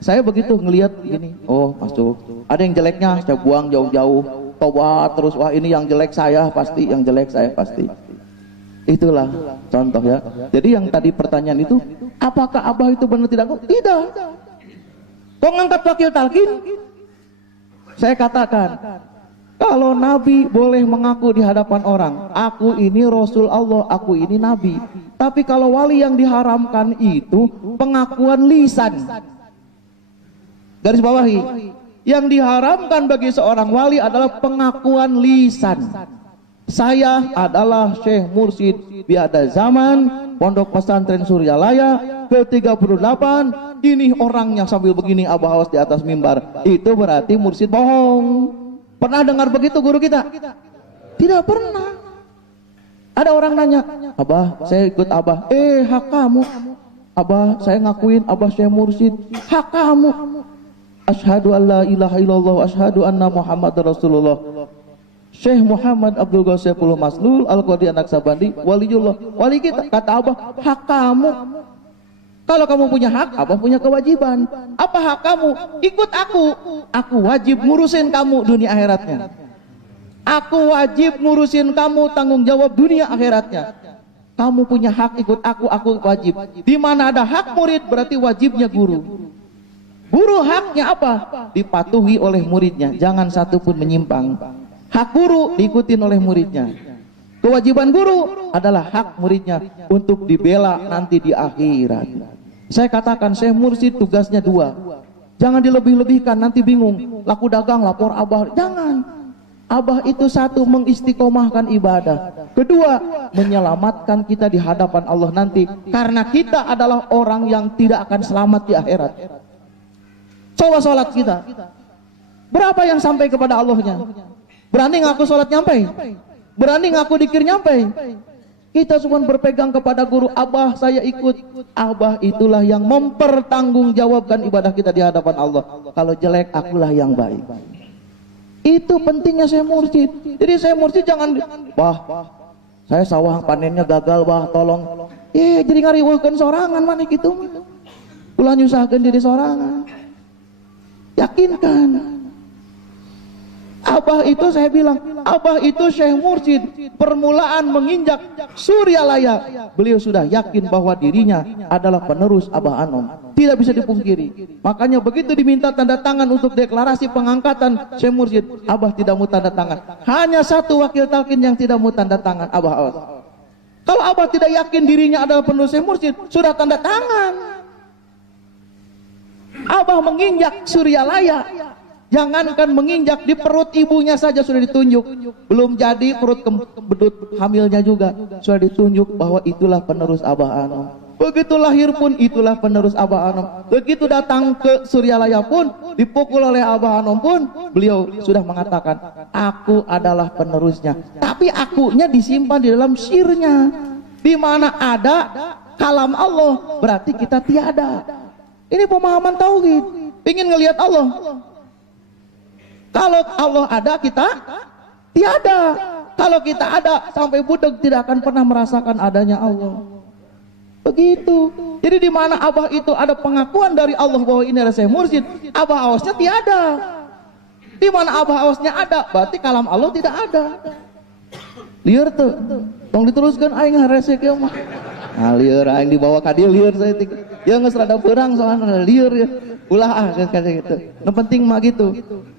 Saya begitu ngelihat gini, masuk. Ada yang jeleknya, saya buang jauh-jauh. Tobat terus, wah ini yang jelek saya pasti, yang jelek saya pasti. Itulah contoh ya. Jadi yang tadi pertanyaan itu, apakah Abah itu benar tidak? Tidak. Kok ngangkat wakil talqin? Saya katakan, kalau Nabi boleh mengaku di hadapan orang, aku ini Rasul Allah, aku ini Nabi. Tapi kalau wali yang diharamkan itu pengakuan lisan. Garis bawahi, yang diharamkan bagi seorang wali adalah pengakuan lisan. Saya adalah Syekh Mursyid biada zaman Pondok Pesantren Suryalaya ke-38. Ini orangnya sambil begini Abah awas di atas mimbar. Itu berarti mursyid bohong. Pernah dengar begitu guru kita? Tidak pernah. Ada orang nanya, Abah saya ikut Abah. Hak kamu. Abah saya ngakuin Abah Syekh Mursyid. Hak kamu. Asyhadu an la ilaha illallah, asyhadu anna Muhammad Rasulullah. Syekh Muhammad Abdul Ghasipul Maslul Al-Qadi An-Naksabandi waliullah. Wali kita, kata Abah, hak kamu. Kalau kamu punya hak, Abah punya kewajiban. Apa hak kamu? Ikut aku. Aku wajib ngurusin kamu dunia akhiratnya. Aku wajib ngurusin kamu tanggung jawab dunia akhiratnya. Kamu punya hak ikut aku wajib. Di mana ada hak murid berarti wajibnya guru. Guru haknya apa? Dipatuhi oleh muridnya, jangan satu pun menyimpang. Hak guru diikutin oleh muridnya. Kewajiban guru adalah hak muridnya untuk dibela nanti di akhirat. Saya katakan Syekh Mursyid tugasnya 2. Jangan dilebih-lebihkan, nanti bingung. Laku dagang lapor Abah, jangan. Abah itu 1 mengistiqomahkan ibadah. 2 menyelamatkan kita di hadapan Allah nanti. Karena kita adalah orang yang tidak akan selamat di akhirat. Coba sholat kita, berapa yang sampai kepada Allahnya? Berani ngaku sholat nyampe? Berani ngaku dikir nyampe? Kita cuma berpegang kepada guru. Abah saya ikut. Abah itulah yang mempertanggungjawabkan ibadah kita di hadapan Allah. Kalau jelek akulah yang baik. Itu pentingnya Syekh Mursyid. Jadi Syekh Mursyid jangan, saya sawah panennya gagal, tolong. Jadi ngariweukeun sorangan mana gitu. Ulah nyusahkeun diri sorangan. Yakinkan. Abah itu saya bilang, Abah itu Syekh Mursyid permulaan menginjak Suryalaya. Beliau sudah yakin bahwa dirinya adalah penerus Abah Anom. Tidak bisa dipungkiri. Makanya begitu diminta tanda tangan untuk deklarasi pengangkatan Syekh Mursyid, Abah tidak mau tanda tangan. Hanya 1 wakil talqin yang tidak mau tanda tangan. Abah awas. Kalau Abah tidak yakin dirinya adalah penerus Syekh Mursyid, sudah tanda tangan. Abah menginjak Suryalaya, jangankan menginjak di perut ibunya saja sudah ditunjuk. Belum jadi perut bedut hamilnya juga sudah ditunjuk bahwa itulah penerus Abah Anom. Begitu lahir pun itulah penerus Abah Anom. Begitu datang ke Suryalaya pun, dipukul oleh Abah Anom pun, beliau sudah mengatakan, aku adalah penerusnya. Tapi akunya disimpan di dalam sirnya. Di mana ada kalam Allah, berarti kita tiada. Ini pemahaman tauhid. Ingin ngelihat Allah. Kalau Allah ada, kita tiada. Kalau kita ada, sampai budak tidak akan pernah merasakan adanya Allah. Begitu. Jadi di mana Abah itu ada pengakuan dari Allah bahwa ini adalah Syekh Mursyid, Abah awasnya tiada. Di mana Abah awasnya ada, berarti kalam Allah tidak ada. Liur tuh. Tong diteruskan aing haresek ya mah. Nah, liur aing dibawa ka dieu liur saya. Ya geus rada beurang soalna liur ya. Ulah kayak gitu. Yang penting mah gitu.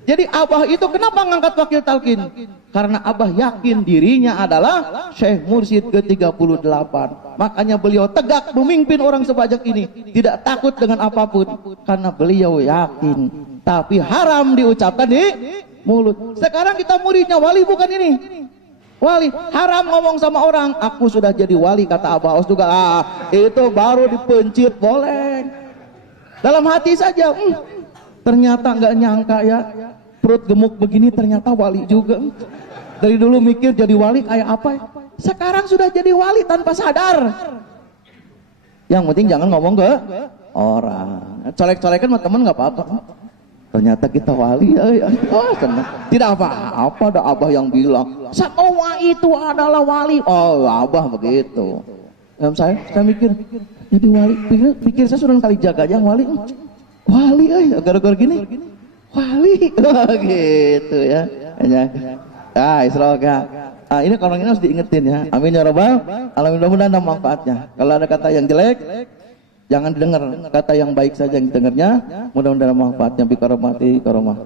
Jadi Abah itu kenapa ngangkat wakil talqin? Karena Abah yakin dirinya adalah Syekh Mursyid ke-38. Makanya beliau tegak memimpin orang sebanyak ini, tidak takut dengan apapun karena beliau yakin. Tapi haram diucapkan di mulut. Sekarang kita muridnya wali bukan ini. Wali haram ngomong sama orang, aku sudah jadi wali kata Abah Aus juga. Itu baru dipencit boleh. Dalam hati saja, ternyata nggak nyangka ya, perut gemuk begini ternyata wali juga. Dari dulu mikir jadi wali kayak apa ya? Sekarang sudah jadi wali tanpa sadar. Yang penting jangan ngomong ke orang. Colek-colekan sama temen nggak apa-apa. Ternyata kita wali, senang. Tidak apa-apa, ada Abah yang bilang, semua itu adalah wali. Oh, Abah begitu. Saya mikir, jadi wali, pikir saya sudah kali jaga yang wali, gara-gara gini, wali, gitu ya. Isroka. Ini kalau ini harus diingetin ya. Amin ya rabbal alamin, mudah-mudahan ada manfaatnya. Kalau ada kata yang jelek, jangan didengar. Kata yang baik saja yang didengarnya, mudah-mudahan ada manfaatnya. Bikaromati karomah.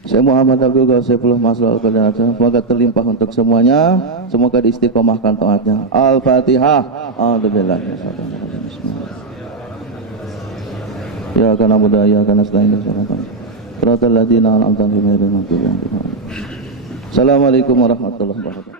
Saya Muhammad Abdul Ghasifullah Mas'ul Al-Qadan. Semoga terlimpah untuk semuanya. Semoga diistiqomahkan taatnya. Al-Fatihah. Alhamdulillah. Ya kana muda ya kana selain Assalamualaikum warahmatullahi wabarakatuh.